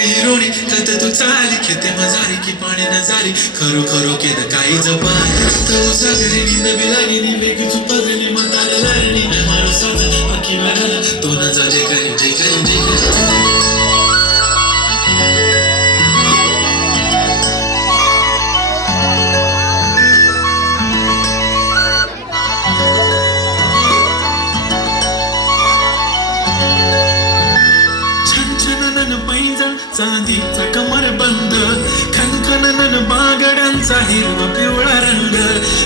हिरोणी कत तू चाली खेते मजारी की पाणी नजारी खरो खरो केद काही जपाय तो सागरी नींद बिलागिनी वेगी चुपगनी मताला लारणी मारो साज अकी वाला तो न जाजे करी जे करी जे करी चांदीचा कमर बंद खनखनन बागड्यांचा हिरवा पिवळा रंग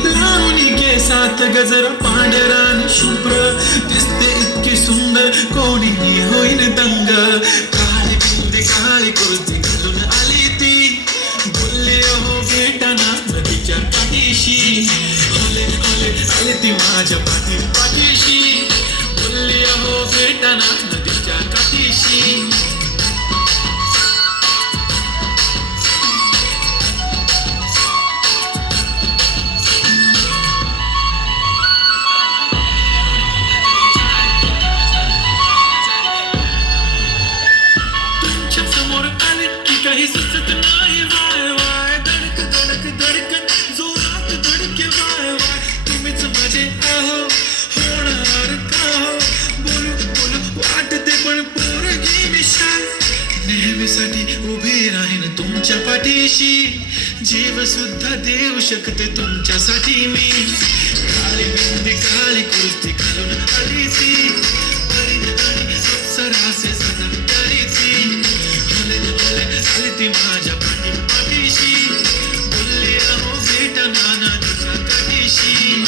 लावणी केसात गजर पांढरान शुभ्र दिसते इतकी सुंदर कोणीही होईन दंग काळी बिंदी काळी कुर्ती घालून आली ती बोलले हो भेटाना नदीच्या काठीशी आले आले आले ती माझ्या पाठीशी बोलले हो भेटाना नदीच्या काठीशी काही सुचत नाही वाय वाय धडक धडक धडकन जोरात धडके वाय वाय तुम्हीच माझे आहो होणार का हो बोलू बोलू वाटते पण पोरगी विशाल नेहमीसाठी उभी राहीन तुमच्या पाठीशी जीव सुद्धा देऊ शकते तुमच्यासाठी मी काळी बिंदी काळी कुर्ती घालून आली ती परी आणि अप्सरासे सदा करी ती आली ती माझ्या पाठीशी बोलली अहो बेटा नाना तुझा काठीशी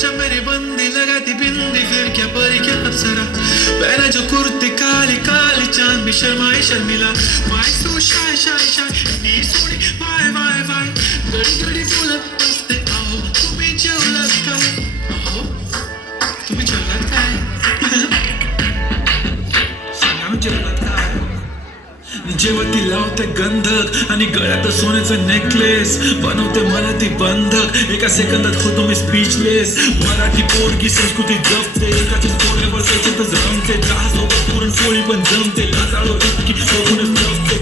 जब मेरी बंदी लगाती बिंदी फिर क्या परी क्या अप्सरा पहना जो कुर्ती काली काली चांद भी शर्माए शर्मिला my so shy shy shy नी सोनी वाय वाय वाय घडी घडी बोलत बसते अहो तुम्ही जेवलात काय अहो तुम्ही जेवलात काय सांगा जेवलात काय जेव्हा ती लावते गंधक आणि गळ्यात सोन्याचं नेकलेस बनवते मला ती बंधक एका सेकंदात होतो मी स्पीचलेस मराठी पोरगी संस्कृती जपते एकाच पोळ्यावर त्याच्यातच रमते चहा सोबत पुरणपोळी पण जमते लाजाळू इतकी बघूनच जपते